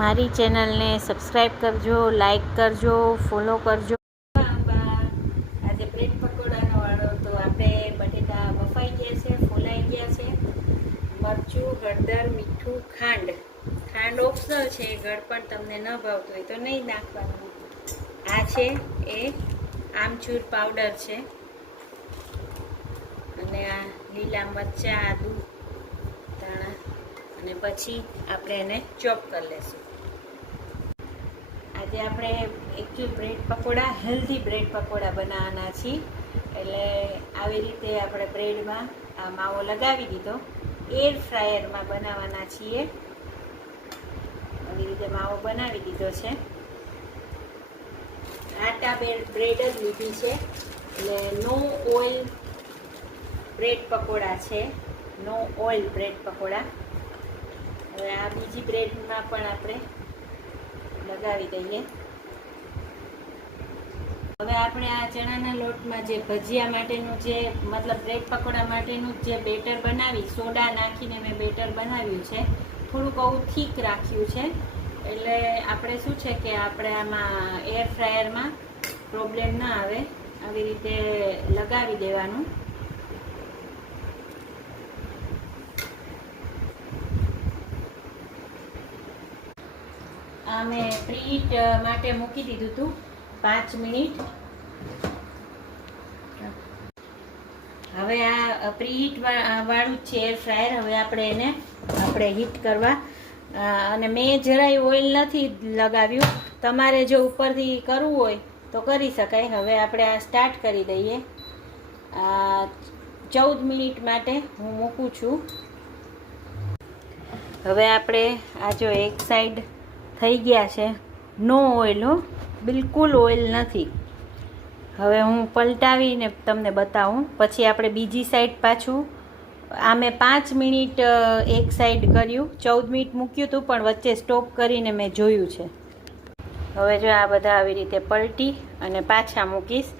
મારી ચેનલને સબસ્ક્રાઈબ કરજો, લાઈક કરજો, ફોલો કરજો. આજે બ્રેડ પકોડાનો વાળો. તો આપણે બટેટા બફાઈ ગયા છે, ફોલાઈ ગયા છે. મરચું, હળદર, મીઠું, ખાંડ ઓપ્શનલ છે. ગળપણ તમને ન ભાવતું હોય તો નહીં નાખવાનું. આ છે એ આમચૂર પાવડર છે, અને આ લીલા મરચાં, આદુ, ધાણા, અને પછી આપણે એને ચોપ કરી લઈશું. આજે આપણે actual bread pakoda, healthy bread pakoda બનાવવાના છીએ. એટલે આવી રીતે આપણે બ્રેડમાં આ માવો લગાવી દીધો. એર ફ્રાયરમાં બનાવવાના છીએ. આવી રીતે માવો બનાવી દીધો છે. આટા બ્રેડ જ લીધી છે, એટલે નો ઓઇલ બ્રેડ પકોડા છે. નો ઓઇલ બ્રેડ પકોડા. હવે આ બીજી બ્રેડમાં પણ આપણે લગાવી દઈએ. હવે આપણે આ ચણાના લોટમાં જે ભજીયા માટેનું જે મતલબ બ્રેડ પકોડા માટેનું જે બેટર બનાવી, સોડા નાખીને મેં બેટર બનાવ્યું છે. થોડુંક આવું થીક રાખ્યું છે. એટલે આપણે શું છે કે આપણે આમાં એર ફ્રાયરમાં પ્રોબ્લેમ ના આવે. આવી રીતે લગાવી દેવાનું. આ મેં પ્રીહીટ માટે મૂકી દીધું હતું 5 મિનિટ. હવે આ પ્રીહીટ વાળું છે એર ફ્રાયર. હવે આપણે એને હીટ કરવા, અને મેં જરાય ઓઇલ નથી લગાવ્યું. તમારે જો ઉપરથી કરવું હોય તો કરી શકાય. હવે આપણે આ સ્ટાર્ટ કરી દઈએ. 14 મિનિટ માટે હું મૂકું છું. હવે આપણે આ જો એક સાઈડ થઈ ગયા છે. નો ઓઇલ હો, બિલકુલ ઓઇલ નથી. હવે હું પલટાવીને તમને બતાવું. પછી આપણે બીજી સાઈડ પાછું આ મેં 5 મિનિટ એક સાઈડ કર્યું. 14 મિનિટ મૂક્યું હતું, પણ વચ્ચે સ્ટોપ કરીને મેં જોયું છે. હવે જો આ બધા આવી રીતે પલટી અને પાછા મૂકીશ.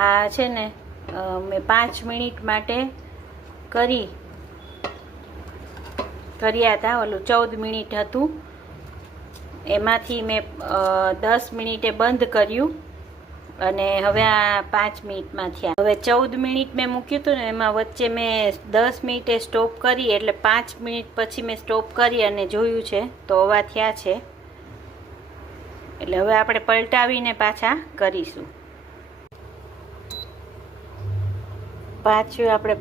આ છે ને મેં 5 મિનિટ માટે કર્યા હતા. ઓલું 14 મિનિટ હતું, એમાંથી મેં 10 મિનિટે બંધ કર્યું, અને હવે આ 5 મિનિટમાં થયા. હવે 14 મિનિટ મેં મૂક્યું હતું ને, એમાં વચ્ચે મેં 10 મિનિટે સ્ટોપ કરી. એટલે 5 મિનિટ પછી મેં સ્ટોપ કરી અને જોયું છે તો હવા થયા છે. એટલે હવે આપણે પલટાવીને પાછા કરીશું. પાછું આપણે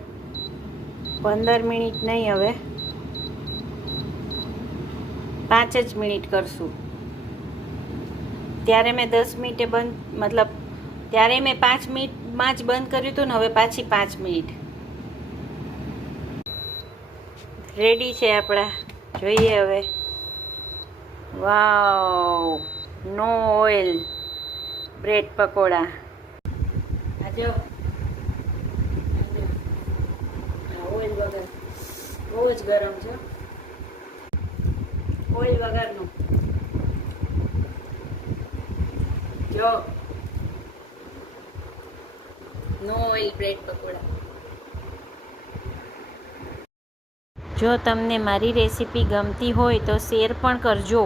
15 મિનિટ નહીં, હવે 5 જ મિનિટ કરશું. ત્યારે મેં 10 મિનિટે બંધ, મતલબ ત્યારે મેં 5 મિનિટમાં જ બંધ કર્યું હતું ને. હવે પાછી 5 મિનિટ. રેડી છે આપણા. જોઈએ હવે. વાવ, નો ઓઇલ બ્રેડ પકોડા. આ જો ઓઇલ વગર, બહુ જ ગરમ છે. ઓઇલ વગરનું જો, નો ઓઇલ બ્રેડ પકોડા. જો તમને મારી રેસીપી ગમતી હોય તો શેર પણ કરજો.